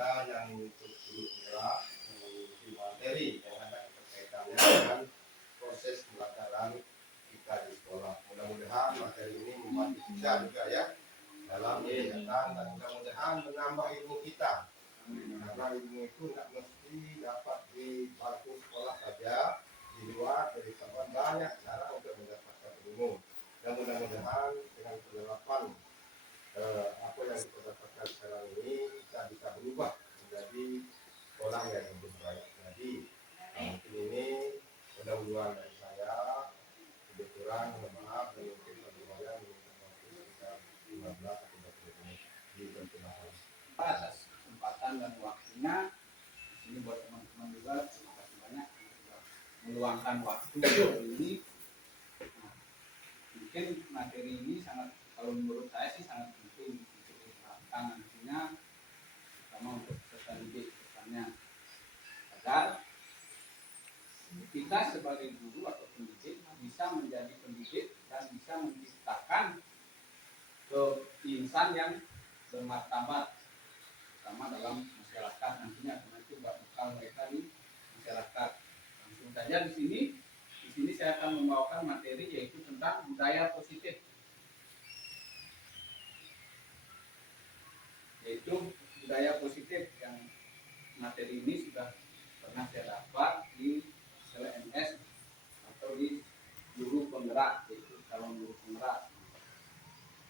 Anda yang turut bergerak mengikuti materi yang ada kaitannya dengan proses pembelajaran kita di sekolah. Mudah-mudahan materi ini membantu kita juga ya dalam kegiatan dan mudah-mudahan menambah ilmu kita. Karena ilmu itu tidak mesti dapat di bangku sekolah saja, di luar dari kawan banyak cara untuk mendapatkan ilmu. Dan mudah-mudahan dengan penerapan apa yang kita dapatkan sekarang ini kita bisa berubah menjadi orang yang lebih baik. Jadi mungkin ini pendahuluan dari saya. Lebih kurang mohon maaf dan mungkin pertemuan minta waktu sekitar 15 atau 20 menit di pertemuan. Atas kesempatan dan waktunya ini buat teman-teman juga terima kasih banyak sudah meluangkan waktu ini. Nah, mungkin materi ini sangat, kalau menurut saya sih sangat penting untuk diterapkan nantinya, terutama untuk peserta didik kedepannya, agar kita sebagai guru atau pendidik bisa menjadi pendidik dan bisa menciptakan insan yang bermartabat, terutama dalam masyarakat nantinya, karena itu bakal mereka di masyarakat. Langsung saja di sini saya akan membawakan materi yaitu tentang budaya positif. Yaitu budaya positif yang materi ini sudah pernah saya dapat di LMS atau di guru penggerak, yaitu calon guru penggerak.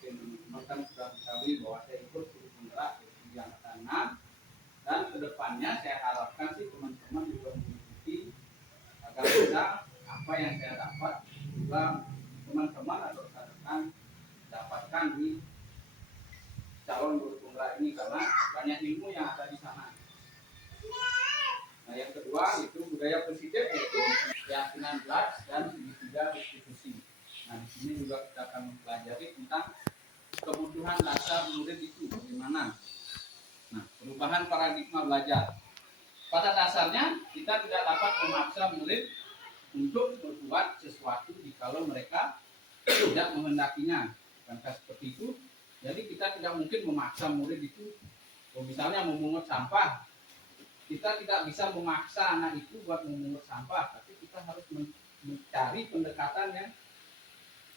Mungkin teman-teman kan sudah mengetahui bahwa saya ikut guru penggerak yaitu di angkatan 6, dan kedepannya saya harapkan sih teman-teman juga mengikuti agar bisa apa yang saya dapat juga teman-teman atau rekan-rekan dapatkan di calon guru penggerak ini, karena banyak ilmu yang ada di sana. Nah, yang kedua itu budaya positif, yaitu keyakinan kelas dan segitiga distribusi. Nah, di sini juga kita akan mempelajari tentang kebutuhan dasar murid itu bagaimana. Nah, perubahan paradigma belajar. Pada dasarnya kita tidak dapat memaksa murid untuk berbuat sesuatu jikalau mereka tidak menghendakinya. Karena seperti itu, jadi kita tidak mungkin memaksa murid itu. Misalnya memungut sampah, kita tidak bisa memaksa anak itu buat memungut sampah, tapi kita harus mencari pendekatan yang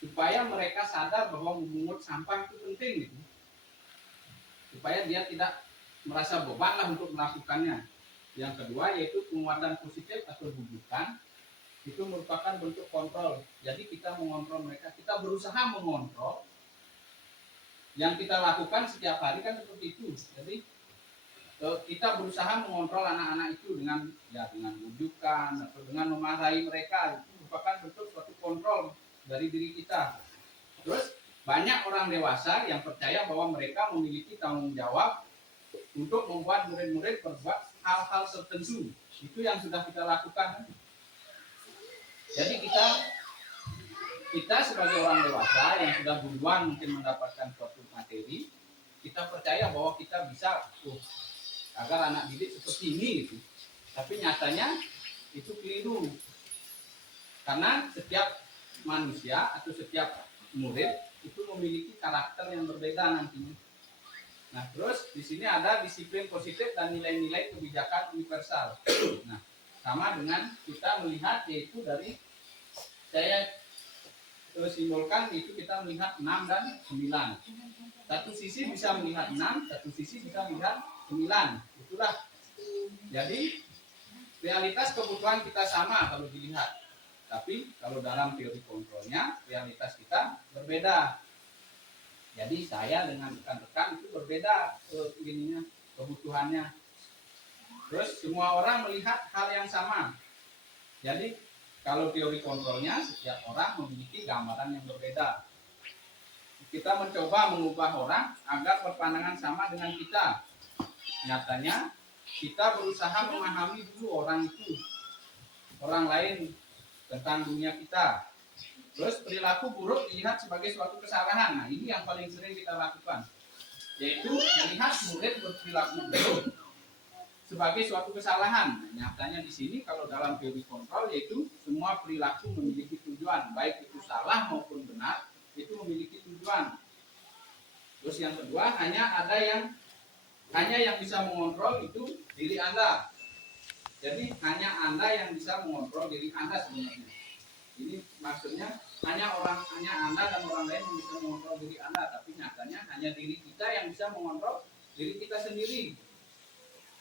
supaya mereka sadar bahwa memungut sampah itu penting gitu. Supaya dia tidak merasa beban lah untuk melakukannya. Yang kedua yaitu penguatan positif atau bujukan, itu merupakan bentuk kontrol. Jadi kita mengontrol mereka, kita berusaha mengontrol. Yang kita lakukan setiap hari kan seperti itu. Jadi kita berusaha mengontrol anak-anak itu dengan bujukan atau dengan memarahi mereka. Itu merupakan bentuk suatu kontrol dari diri kita. Terus banyak orang dewasa yang percaya bahwa mereka memiliki tanggung jawab untuk membuat murid-murid berbuat hal-hal tertentu. Itu yang sudah kita lakukan. Jadi kita sebagai orang dewasa yang sudah duluan mungkin mendapatkan suatu materi, kita percaya bahwa kita bisa agar anak didik seperti ini gitu. Tapi nyatanya itu keliru. Karena setiap manusia atau setiap murid itu memiliki karakter yang berbeda nantinya. Nah, terus di sini ada disiplin positif dan nilai-nilai kebijakan universal. Nah, sama dengan kita melihat yaitu dari saya simbolkan itu kita melihat 6 dan 9. Satu sisi bisa melihat 6, satu sisi bisa melihat 9. Itulah. Jadi realitas kebutuhan kita sama kalau dilihat. Tapi kalau dalam teori kontrolnya realitas kita berbeda. Jadi saya dengan rekan-rekan itu berbeda kebutuhannya. Terus semua orang melihat hal yang sama. Jadi kalau teori kontrolnya setiap orang memiliki gambaran yang berbeda. Kita mencoba mengubah orang agar berpandangan sama dengan kita. Nyatanya kita berusaha memahami dulu orang itu, orang lain tentang dunia kita. Terus perilaku buruk dilihat sebagai suatu kesalahan. Nah, ini yang paling sering kita lakukan, yaitu melihat murid berperilaku buruk sebagai suatu kesalahan. Nah, nyatanya di sini kalau dalam teori kontrol yaitu semua perilaku memiliki tujuan, baik itu salah maupun benar, itu memiliki tujuan. Terus yang kedua, hanya ada yang hanya yang bisa mengontrol itu diri Anda. Jadi hanya Anda yang bisa mengontrol diri Anda sebenarnya. Ini maksudnya hanya Anda dan orang lain yang bisa mengontrol diri Anda, tapi nyatanya hanya diri kita yang bisa mengontrol diri kita sendiri.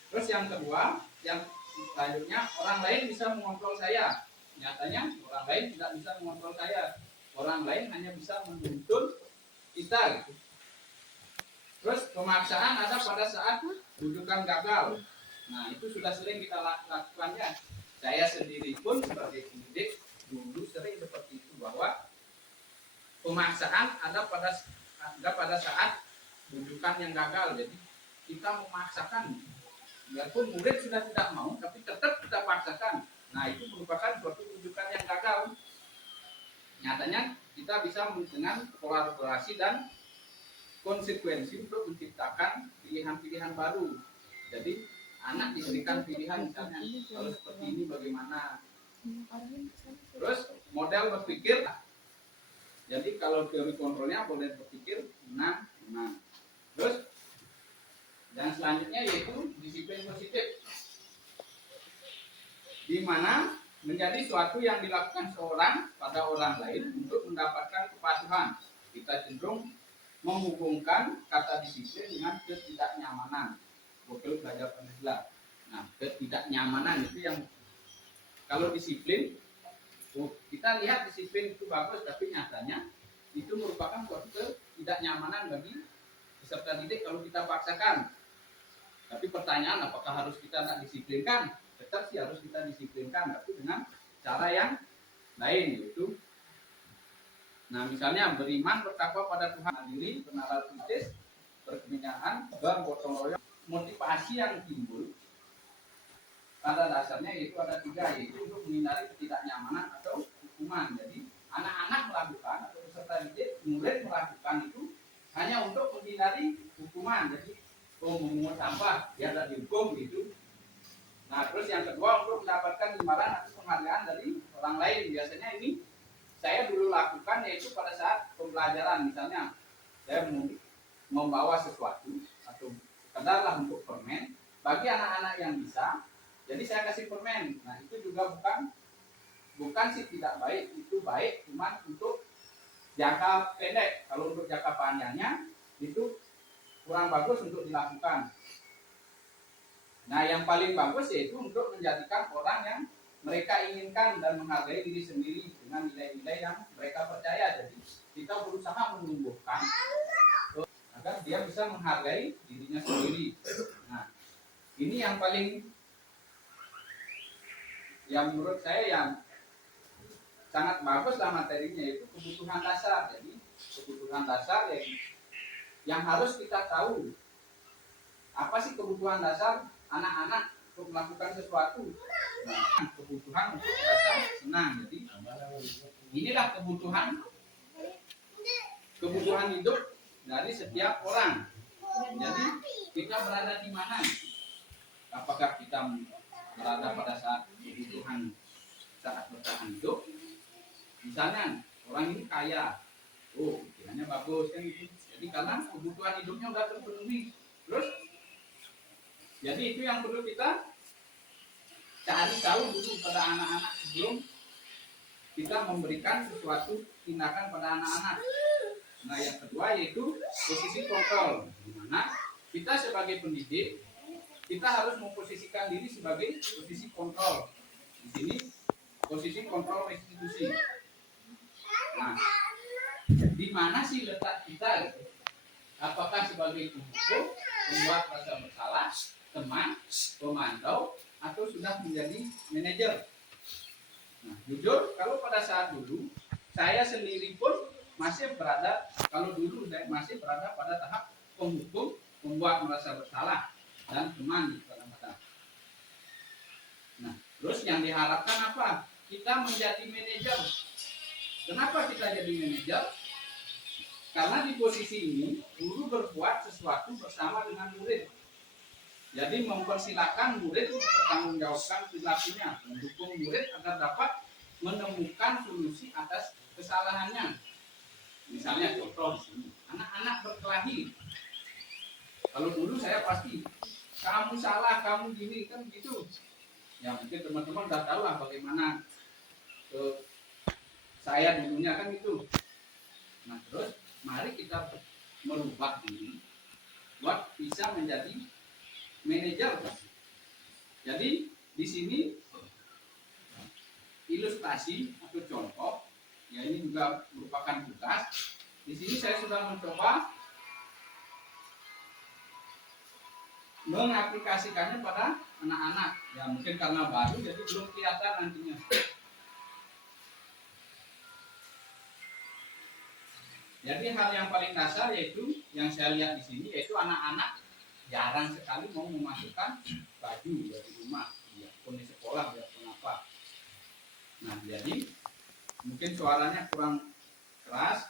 Terus yang kedua, yang selanjutnya orang lain bisa mengontrol saya. Nyatanya orang lain tidak bisa mengontrol saya. Orang lain hanya bisa menuntun kita gitu. Terus pemaksaan ada pada saat rujukan gagal. Nah, itu sudah sering kita lakukannya. Saya sendiri pun sebagai pendidik dulu sering seperti itu, bahwa pemaksaan ada pada saat rujukan yang gagal. Jadi kita memaksakan, biarpun murid sudah tidak mau, tapi tetap kita paksakan. Nah, itu merupakan suatu rujukan yang gagal. Nyatanya kita bisa dengan kolaborasi dan konsekuensi untuk menciptakan pilihan-pilihan baru. Jadi anak diberikan pilihan, misalnya kalau seperti ini bagaimana. Terus model berpikir. Jadi kalau teori kontrolnya model berpikir menang. Terus dan selanjutnya yaitu disiplin positif, di mana menjadi suatu yang dilakukan seorang pada orang lain untuk mendapatkan kepatuhan. Kita cenderung menghubungkan kata disiplin dengan ketidaknyamanan. Betul, belajar Pancasila. Nah, ketidaknyamanan itu yang kalau disiplin, kita lihat disiplin itu bagus, tapi nyatanya itu merupakan suatu ketidaknyamanan bagi peserta didik kalau kita paksakan. Tapi pertanyaan, apakah harus kita tidak disiplinkan? Tetap sih harus kita disiplinkan, tapi dengan cara yang lain, yaitu misalnya beriman, bertakwa pada Tuhan, diri, bernalar kritis, berkebinyaan, bergotong royong. Motivasi yang timbul pada dasarnya itu ada 3, yaitu untuk menghindari ketidaknyamanan atau hukuman. Jadi anak-anak melakukan atau peserta didik, murid melakukan itu hanya untuk menghindari hukuman. Jadi memungut sampah biar tidak dihukum gitu. Nah, terus yang kedua untuk mendapatkan imbalan atau penghargaan dari orang lain. Biasanya ini saya dulu lakukan yaitu pada saat pembelajaran. Misalnya saya membawa sesuatu atau sekedarlah untuk permen bagi anak-anak yang bisa, jadi saya kasih permen. Nah, itu juga bukan sih tidak baik, itu baik cuma untuk jangka pendek. Kalau untuk jangka panjangnya itu kurang bagus untuk dilakukan. Nah, yang paling bagus yaitu untuk menjadikan orang yang mereka inginkan dan menghargai diri sendiri dengan nilai-nilai yang mereka percaya. Jadi kita berusaha menumbuhkan agar dia bisa menghargai dirinya sendiri. Nah, ini yang paling, yang menurut saya yang sangat bagus lah materinya, yaitu kebutuhan dasar. Jadi kebutuhan dasar yang harus kita tahu. Apa sih kebutuhan dasar anak-anak untuk melakukan sesuatu? Nah, kebutuhan untuk merasa senang. Jadi inilah kebutuhan hidup dari setiap orang. Jadi kita berada di mana? Apakah kita berada pada saat kebutuhan saat bertahan hidup? Misalnya orang ini kaya, pikirannya bagus kan gitu. Jadi karena kebutuhan hidupnya sudah terpenuhi. Terus jadi itu yang perlu kita cari tahu dulu pada anak-anak sebelum kita memberikan sesuatu tindakan pada anak-anak. Nah, yang kedua yaitu posisi kontrol, di mana kita sebagai pendidik kita harus memposisikan diri sebagai posisi kontrol. Di sini posisi kontrol restitusi. Nah, di mana sih letak kita? Apakah sebagai penghukum, pembuat rasa bersalah, teman, pemantau, atau sudah menjadi manajer? Nah, jujur kalau pada saat dulu saya sendiri pun masih berada, kalau dulu saya masih berada pada tahap penghukum, pembuat merasa bersalah, dan teman kadang-kadang. Nah, terus yang diharapkan apa? Kita menjadi manajer. Kenapa kita jadi manajer? Karena di posisi ini guru berbuat sesuatu bersama dengan murid. Jadi mempersilahkan murid mempertanggungjawabkan perilakunya, mendukung murid agar dapat menemukan solusi atas kesalahannya. Misalnya contoh, anak-anak berkelahi. Kalau dulu saya pasti kamu salah, kamu gini kan gitu. Ya mungkin teman-teman udah tahu lah bagaimana saya dulunya kan itu. Nah terus mari kita merubah diri buat bisa menjadi manajer. Jadi di sini ilustrasi atau contoh, ya ini juga merupakan tugas. Di sini saya sudah mencoba mengaplikasikannya pada anak-anak. Ya mungkin karena baru jadi belum kelihatan nantinya. Jadi hal yang paling dasar yaitu yang saya lihat di sini yaitu anak-anak jarang sekali mau memasukkan baju dari rumah, ya, pun di sekolah biarpun apa. Nah jadi mungkin suaranya kurang keras.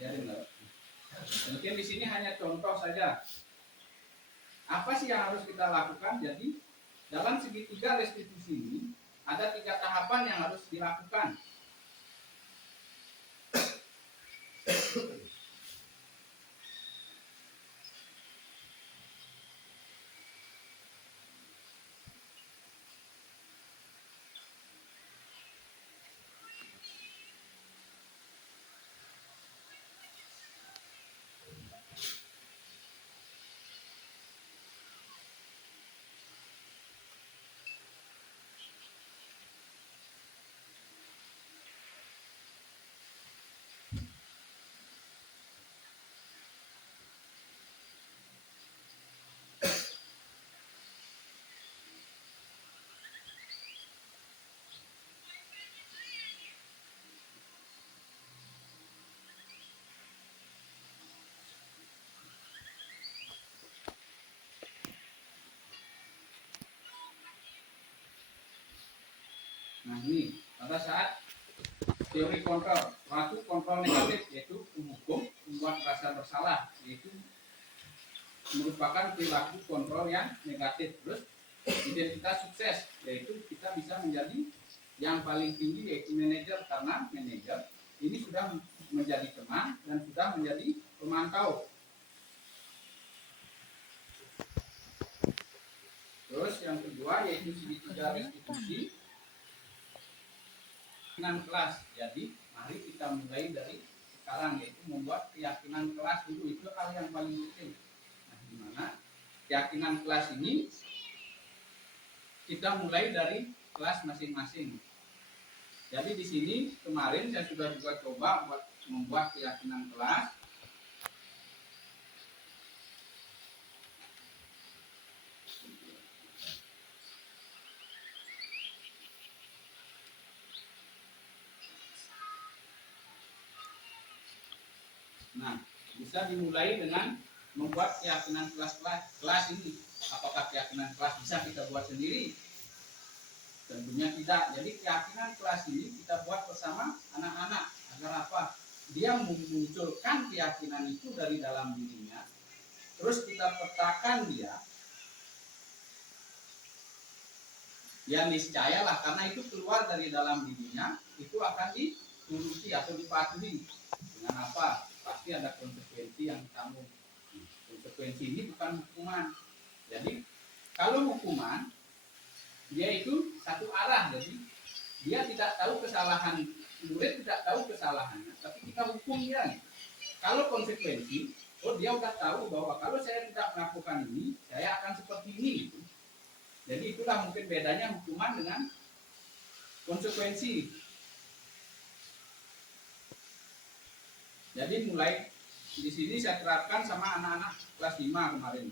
Ya dengar. Mungkin di sini hanya contoh saja. Apa sih yang harus kita lakukan? Jadi dalam segitiga restitusi ini ada 3 tahapan yang harus dilakukan. Nah ini pada saat teori kontrol, suatu kontrol negatif yaitu menghukum, membuat rasa bersalah, yaitu merupakan perilaku kontrol yang negatif. Terus identitas sukses yaitu kita bisa menjadi yang paling tinggi yaitu manajer, karena manajer ini sudah menjadi teman dan sudah menjadi pemantau. Terus yang kedua yaitu segitiga restitusi keyakinan kelas. Jadi mari kita mulai dari sekarang yaitu membuat keyakinan kelas dulu, itu hal yang paling penting. Nah, dimana keyakinan kelas ini kita mulai dari kelas masing-masing. Jadi di sini kemarin saya sudah juga coba buat membuat keyakinan kelas. Nah, bisa dimulai dengan membuat keyakinan kelas ini. Apakah keyakinan kelas bisa kita buat sendiri? Tentunya tidak. Jadi keyakinan kelas ini kita buat bersama anak-anak agar apa? Dia memunculkan keyakinan itu dari dalam dirinya. Terus kita petakan dia. Yang niscayalah karena itu keluar dari dalam dirinya, itu akan dituruti atau dipatuhi. Dengan apa? Pasti ada konsekuensi yang kamu. Konsekuensi ini bukan hukuman. Jadi kalau hukuman dia itu satu arah, jadi dia tidak tahu kesalahan, murid tidak tahu kesalahannya, tapi kita hukum dia. Kalau konsekuensi, oh dia udah tahu bahwa kalau saya tidak melakukan ini, saya akan seperti ini. Gitu. Jadi itulah mungkin bedanya hukuman dengan konsekuensi. Jadi mulai di sini saya terapkan sama anak-anak kelas 5 kemarin.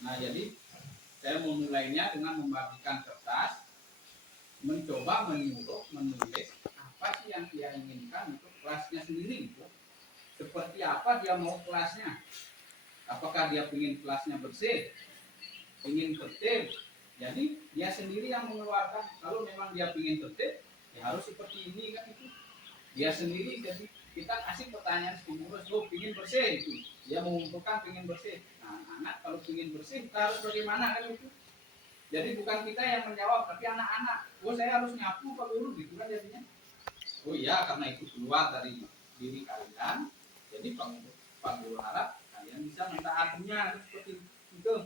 Nah jadi saya memulainya dengan membagikan kertas, mencoba menyuruh menulis apa sih yang dia inginkan untuk kelasnya sendiri. Seperti apa dia mau kelasnya? Apakah dia ingin kelasnya bersih, ingin tertib? Jadi dia sendiri yang mengeluarkan. Kalau memang dia ingin tertib, ya harus seperti ini kan itu. Dia sendiri, jadi kita kasih pertanyaan stimulus, oh ingin bersih itu, dia mengumpulkan ingin bersih. Nah, anak kalau ingin bersih, kita harus bagaimana kan itu? Jadi bukan kita yang menjawab, tapi anak-anak. Oh saya harus nyapu Pak Guru, gitu kan jadinya. oh iya karena itu keluar dari diri kalian, jadi Pak Guru harap kalian bisa mentaatinya seperti itu.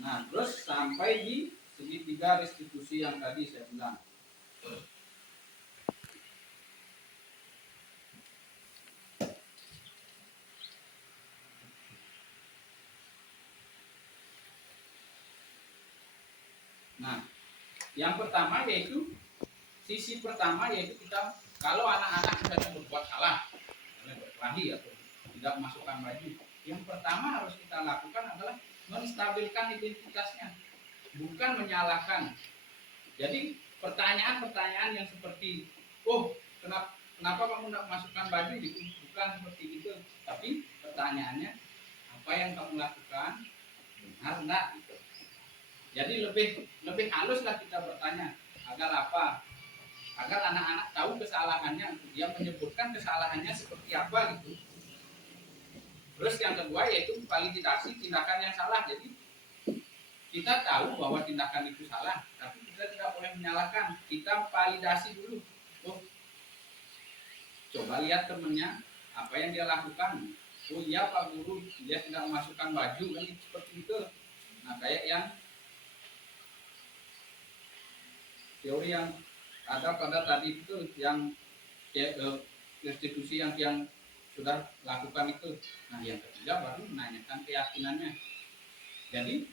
Nah, terus sampai di segitiga restitusi yang tadi saya bilang. Nah, yang pertama yaitu sisi pertama yaitu kita kalau anak-anak misalnya berbuat salah, misalnya berkelahi atau tidak memasukkan baju, yang pertama harus kita lakukan adalah menstabilkan identitasnya, bukan menyalahkan. Jadi pertanyaan-pertanyaan yang seperti, oh kenapa kamu tidak memasukkan baju, itu bukan seperti itu, tapi pertanyaannya apa yang kamu lakukan benar enggak? Jadi lebih haluslah kita bertanya agar apa? Agar anak-anak tahu kesalahannya, dia menyebutkan kesalahannya seperti apa gitu. Terus yang kedua yaitu validasi tindakan yang salah. Jadi kita tahu bahwa tindakan itu salah, tapi kita tidak boleh menyalahkan. Kita validasi dulu. Oh, coba lihat temennya apa yang dia lakukan. Oh iya Pak Guru, dia tidak memasukkan baju kan seperti itu. Nah kayak yang teori yang ada pada tadi itu yang institusi yang sudah lakukan itu. Nah yang ketiga baru menanyakan keyakinannya. Jadi,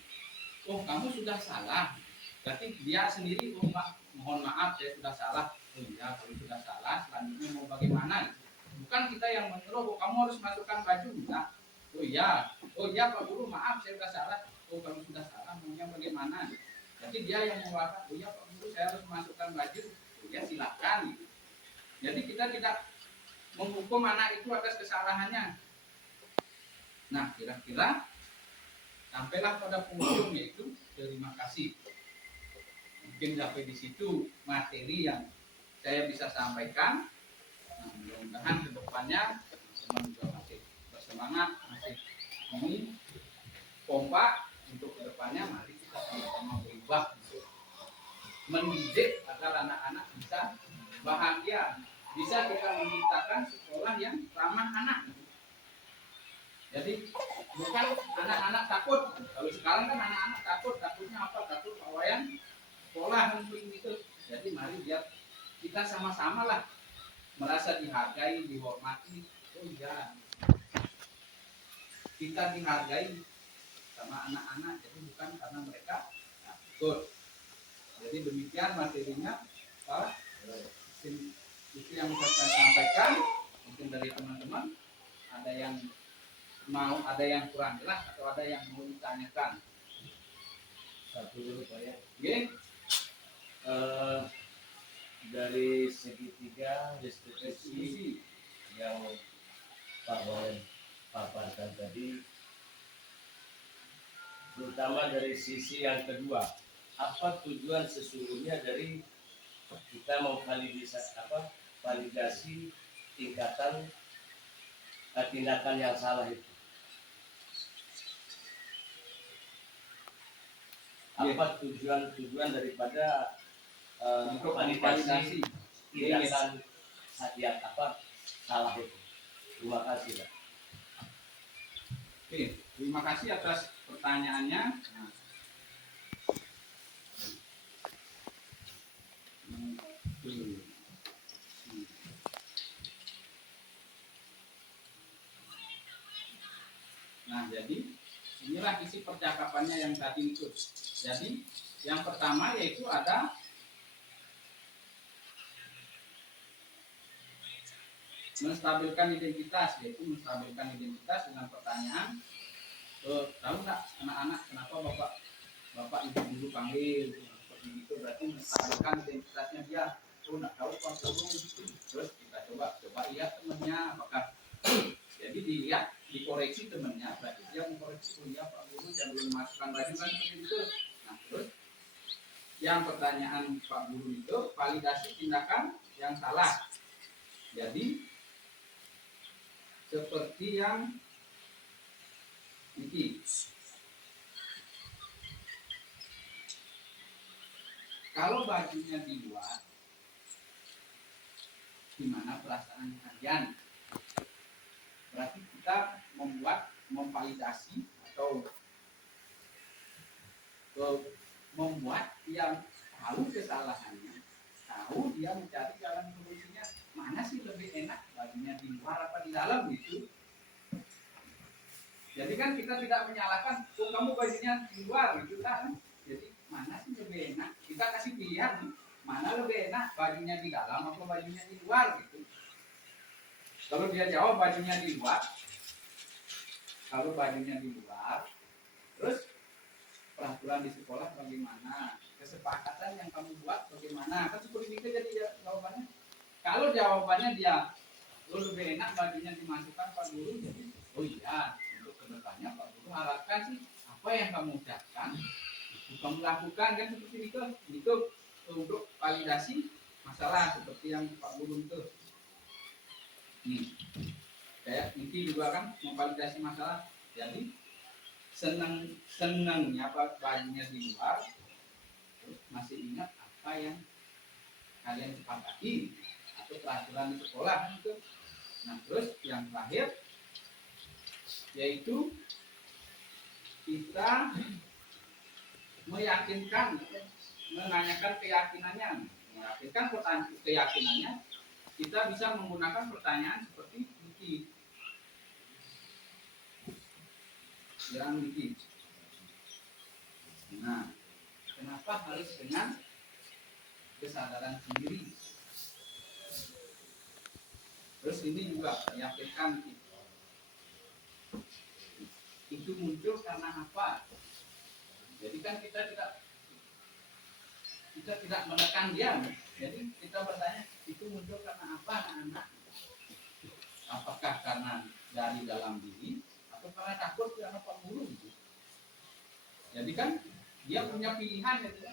oh kamu sudah salah. Berarti dia sendiri, oh Pak, mohon maaf saya sudah salah. Oh iya kalau sudah salah, selanjutnya mau bagaimana? Bukan kita yang menyuruh, oh kamu harus masukkan baju. Enggak. Oh iya Pak Guru, maaf saya sudah salah. Oh kamu sudah salah, maunya bagaimana? Jadi dia yang mengatakan, oh iya Pak Guru saya harus masukkan baju. Oh ya silakan. Jadi kita tidak menghukum anak itu atas kesalahannya. Nah kira-kira sampailah pada penghujung yaitu terima kasih. Mungkin sampai di situ materi yang saya bisa sampaikan. Nah, mudah-mudahan kedepannya teman juga masih bersemangat, masih ini kompak untuk kedepannya. Mari kita sama-sama berubah untuk mendidik agar anak-anak bisa bahagia, bisa kita menciptakan sekolah yang ramah anak. Jadi bukan anak-anak takut. Kalau sekarang kan anak-anak takutnya apa? Takut pawayan sekolah mungkin gitu. Jadi mari biar kita sama-sama lah merasa dihargai, dihormati. Oh iya, kita dihargai sama anak-anak. Jadi bukan karena mereka takut. Jadi demikian materinya, Pak. Itu yang bisa saya sampaikan. Mungkin dari teman-teman ada yang kurang jelas atau ada yang mau ditanyakan. Satu dulu Pak ya. Oke. Dari segitiga restitusi yang Pak Wayan paparkan tadi, terutama dari sisi yang kedua, apa tujuan sesungguhnya dari kita validasi tingkatan tindakan yang salah itu? Apa tujuan daripada Untuk validasi tindakan yang salah itu? Terima kasih Pak. Oke, terima kasih atas pertanyaannya. Nah, jadi inilah isi percakapannya yang tadi itu. Jadi yang pertama yaitu ada menstabilkan identitas, yaitu menstabilkan identitas dengan pertanyaan, tahu nggak anak-anak kenapa bapak ibu dulu panggil seperti itu? Berarti menstabilkan identitasnya dia. Oh nggak tahu Pak Guru. Terus kita coba lihat temennya apakah jadi dilihat dikoreksi temennya, berarti dia mengkoreksi. Oh iya Pak Guru saya belum masukkan baju kan seperti itu. Nah terus yang pertanyaan Pak Guru itu validasi tindakan yang salah. Jadi seperti yang ini. Kalau bajunya di luar, gimana perasaan kalian? Berarti kita memvalidasi atau membuat yang tahu kesalahannya, tahu dia mencari jalan solusinya, mana sih lebih enak bajunya di luar apa di dalam gitu. Jadi kan kita tidak menyalahkan, oh kamu bajunya di luar gitu kan. Jadi mana sih lebih enak? Kita kasih pilihan nih, mana lebih enak bajunya di dalam atau bajunya di luar gitu. Kalau dia jawab bajunya di luar, kalau bajunya di luar, terus peraturan di sekolah bagaimana, kesepakatan yang kamu buat bagaimana, kan seperti itu jadi jawabannya. Kalau jawabannya dia, oh lebih enak bajunya dimasukkan Pak Guru, jadi oh iya, untuk kedepannya Pak Guru harapkan sih apa yang kamu ucapkan, kamu lakukan kan seperti itu untuk validasi masalah seperti yang Pak Guru itu. Nih, kayak Niki juga kan memvalidasi masalah, jadi senangnya bajunya di luar, terus masih ingat apa yang kalian sepakati atau peraturan di sekolah itu. Nah terus yang terakhir yaitu kita meyakinkan, menanyakan keyakinannya, meyakinkan keyakinannya. Kita bisa menggunakan pertanyaan seperti ini. Yang ini. Nah, kenapa harus dengan kesadaran sendiri? Terus ini juga meyakinkan itu muncul karena apa? Jadi kan kita tidak menekan dia. Jadi kita bertanya itu muncul karena apa anak-anak? Apakah karena dari dalam diri atau karena takut karena Pak Guru? Jadi kan dia punya pilihan. Gitu.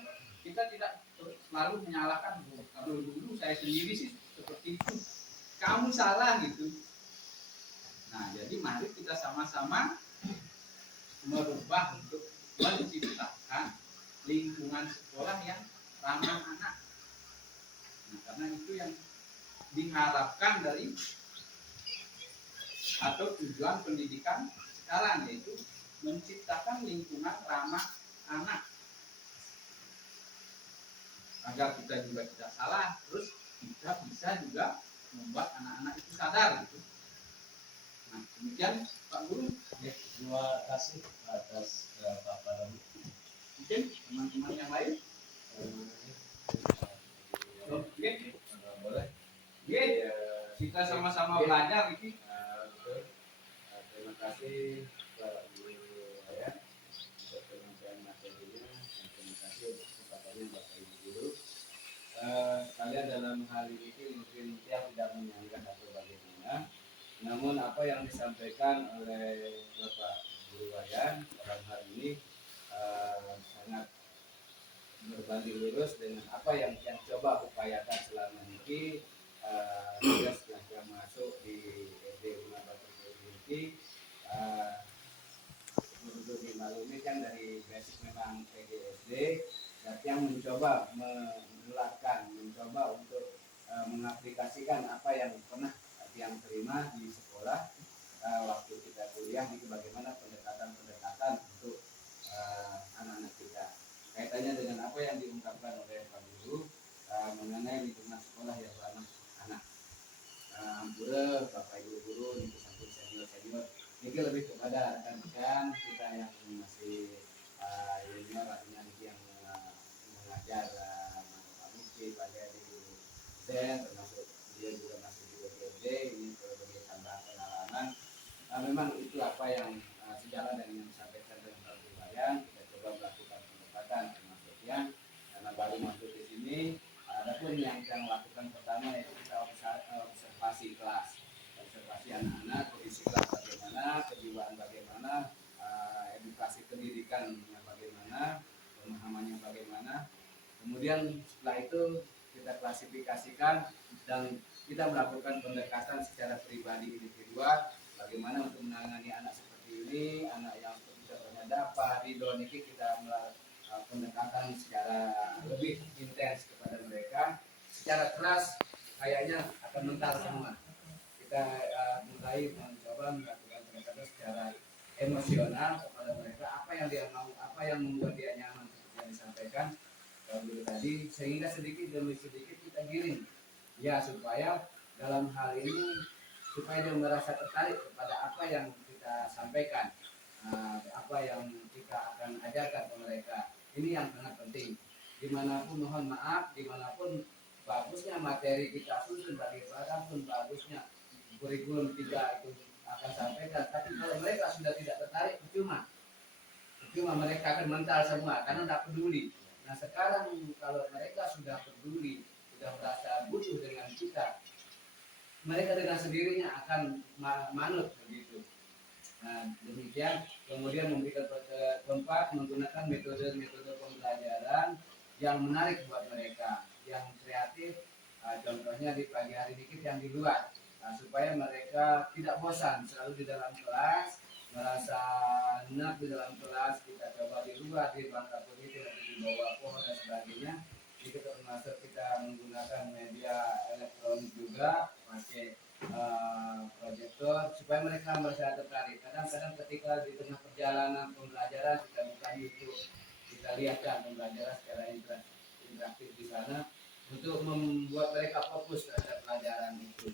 Kita tidak selalu menyalahkan. Kalau dulu saya sendiri sih seperti itu. Kamu salah gitu. Nah jadi mari kita sama-sama merubah untuk menciptakan lingkungan sekolah yang ramah anak. Nah, karena itu yang diharapkan dari atau tujuan pendidikan sekarang, yaitu menciptakan lingkungan ramah anak agar kita juga tidak salah, terus kita bisa juga membuat anak-anak itu sadar gitu. Nah demikian Pak Guru. Terima kasih atas paparan. Mungkin teman-teman yang lain. Oke, Boleh. Oke, kita sama-sama belajar ini. Betul. Terima kasih Pak Guru ya untuk penyampaian materinya. Terima kasih untuk kesempatannya Bapak Ibu Guru. Kalian dalam hal ini mungkin yang tidak menyangka atau bagaimana. Namun apa yang disampaikan oleh Bapak Guru Wayan dalam hal ini sangat berbanding lurus dengan apa yang coba upayakan selama ini. Juga setelah masuk di SD Rumah Bapak Guru ini, untuk dimaklumi kan dari basic memang PGSD, dan yang mencoba menerapkan, mencoba untuk mengaplikasikan apa yang pernah yang terima di sekolah waktu kita kuliah, itu bagaimana pendekatan untuk anak-anak kita. Kaitannya dengan apa yang diungkapkan oleh Pak Guru mengenai lingkungan sekolah yang ramah anak. Ampura Bapak Ibu Guru, ini sampun senior. Ini lebih kepada rekan-rekan kita yang masih junior, artinya yang mengajar Pak Muki, Pak Jadi, Zen, termasuk dia juga masih di BPD. Ini sebagai tambahan pengalaman. Memang itu apa yang sejalan dengan yang disampaikan dengan Pak Guru Wayan. Kita coba melakukan pendekatan termasuknya karena baru masuk di sini. Adapun yang lakukan pertama yaitu kita observasi kelas, observasi anak-anak, kondisi kelas bagaimana, kejiwaan bagaimana, edukasi pendidikannya bagaimana, pemahamannya bagaimana. Kemudian setelah itu kita klasifikasikan dan kita melakukan pendekatan secara pribadi individual, bagaimana untuk menangani anak seperti ini, anak yang contohnya dapat ridho niki kita pendekatan secara lebih intens kepada mereka. Secara keras kayaknya akan mental semua. Kita mulai mencoba melakukan pendekatan secara emosional kepada mereka, apa yang dia mau, apa yang membuat dia nyaman seperti yang disampaikan dulu tadi, sehingga sedikit demi sedikit kita giring ya, supaya dalam hal ini supaya dia merasa tertarik kepada apa yang kita sampaikan, apa yang kita akan ajarkan ke mereka. Ini yang sangat penting. Dimanapun, mohon maaf, dimanapun bagusnya materi kita susun, bagaimanapun bagusnya kurikulum kita itu akan sampaikan, tapi kalau mereka sudah tidak tertarik, percuma mereka akan mental semua karena tidak peduli. Nah sekarang kalau mereka sudah peduli, sudah merasa butuh dengan kita, mereka dengan sendirinya akan manut begitu. Nah demikian, kemudian memberikan tempat menggunakan metode-metode pembelajaran yang menarik buat mereka, yang kreatif. Contohnya di pagi hari dikit yang di luar, supaya mereka tidak bosan selalu di dalam kelas, merasa enak di dalam kelas. Kita coba di luar, di bangka putih atau di bawah pohon dan sebagainya. Jadi termasuk kita menggunakan media elektronik juga, pakai proyektor, supaya mereka merasa tertarik. Kadang-kadang ketika di tengah perjalanan pembelajaran kita buka YouTube, kita lihatkan pembelajaran secara interaktif di sana untuk membuat mereka fokus terhadap pelajaran itu.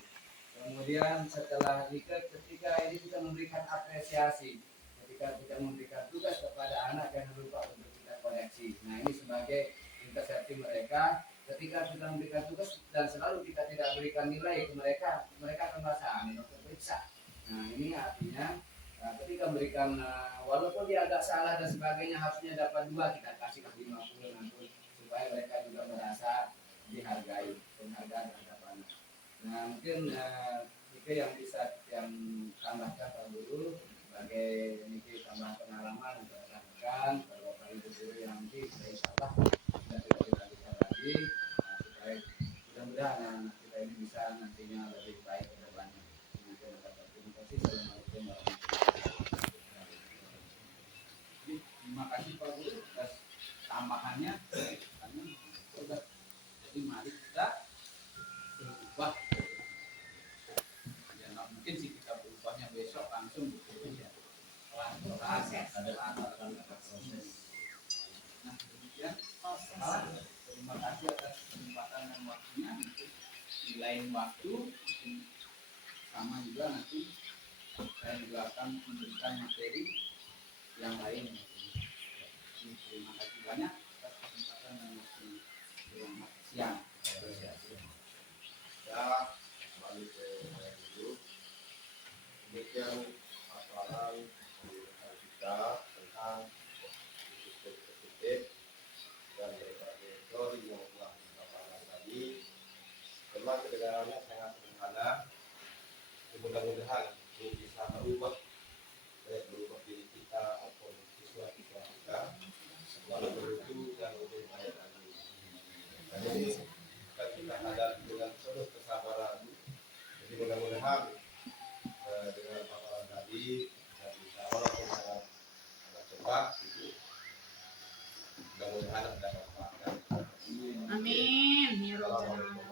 Kemudian setelah ketika ini kita memberikan apresiasi, ketika kita memberikan tugas kepada anak, jangan lupa untuk kita koreksi. Nah ini sebagai intersepsi mereka. Ketika kita memberikan tugas dan selalu kita tidak berikan nilai ke mereka, mereka akan merasa terperiksa. Nah ini artinya ketika memberikan walaupun dia agak salah dan sebagainya, harusnya dapat 2, kita kasih 50 nanti, supaya mereka juga merasa dihargai, penghargaan terhadap anak. Nah mungkin itu yang bisa yang tambahkan Pak Guru sebagai ini tambah pengalaman untuk rekan-rekan, kalau Pak Ibu Guru yang nanti insya Allah sudah tidak diragukan lagi, supaya mudah-mudahan anak kita ini bisa nantinya lebih baik ke depannya. Terima kasih. Assalamualaikum warahmatullahi wabarakatuh. Terima kasih Pak Guru atas tambahannya. Jadi mari kita berubah. Ya nggak mungkin sih kita berubahnya besok langsung gitu ya. Pelan-pelan ada proses. Nah demikian. Terima kasih atas kesempatan dan waktunya. Di lain waktu sama juga nanti saya juga akan memberikan materi yang lain. Terima kasih banyak atas kesempatan dan waktu. Selamat siang. Ya, kembali ke saya dulu. Demikian paparan kita tentang sistem positif dan berbagai teori yang telah dipaparkan tadi. Memang kedengarannya sangat sederhana. Mudah-mudahan ini bisa berubah, baik berubah diri kita maupun siswa-siswa kita, walaupun itu yang lebih baik lagi. Dan ini kita hadapi dengan penuh kesabaran. Jadi mudah-mudahan dengan paparan tadi dan bisa walaupun agak cepat itu, mudah-mudahan ada manfaatnya. Amin. Ya Rabbal Alamin.